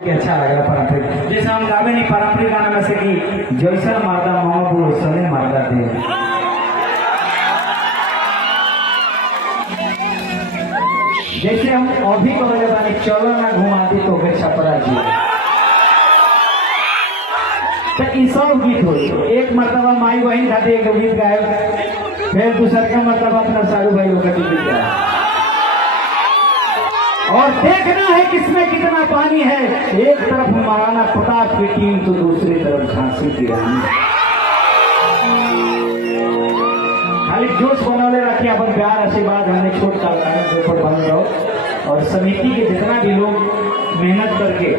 अच्छा लगा पारंपरिक, जैसे हम गावे नहीं पारंपरिक गाना में से कि जैसा मारदा मामा बोल सने मारदा दे। जैसे हम अभी कहले बानी चलो ना घुमा दी तो के छपरा जी, तो ई सब गीत हो। एक मर्तबा माई बहन खाते एक गीत गाए, फिर दूसर का मतलब अपना सारू भाई होकर गीत गाए। और देखना है किसमें कितना पानी है, एक तरफ महाराणा प्रताप की टीम तो दूसरी तरफ झांसी की रानी। खाली जोश बनौले रखिए, अपन प्यार आशीर्वाद हमने छोट कलाकारों पर बन रहो। और समिति के जितना भी लोग मेहनत करके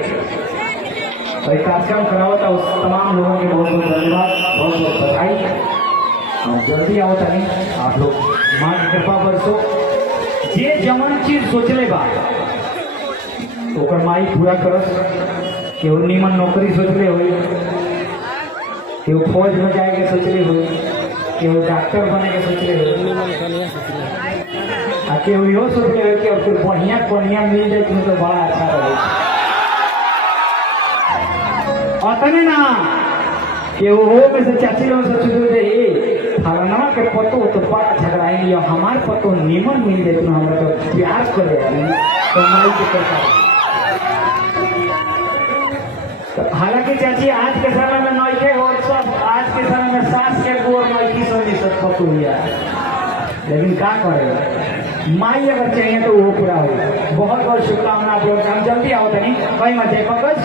और कार्यक्रम करावा था, उस तमाम लोगों के बहुत बहुत धन्यवाद, बहुत बहुत बधाई। और जल्दी आओ तनी आप लोग, माँ की कृपा बरसो। ये जमन चीज सोचले बा ओकर माई पूरा करस। केहू नीमन नौकरी सोचले हुई, केहू फौज में जाए के सोचले हुई, केहू डॉक्टर बने के सोचले हुई, आ केहू यो सोचले हुई कि अब बढ़िया बढ़िया मिल जाए तो बड़ा अच्छा रहे। अतने ना केहू हो में से चाची लोग सोचते थे फलाना के पतो तो बड़ा झगड़ाएंगे, और हमारे पतो नीमन मिल जाए तो हमारा तो प्यार कर तो माई के करता। हालांकि चाची आज के समय में नौके और सब आज के समय में सास के गोर नौकी समझी सब पतो हुआ, लेकिन क्या करेगा, माई अगर चाहिए तो वो पूरा हो। बहुत बहुत शुभकामना आप लोग, हम जल्दी आओ तनी, कहीं मत जाए पकड़।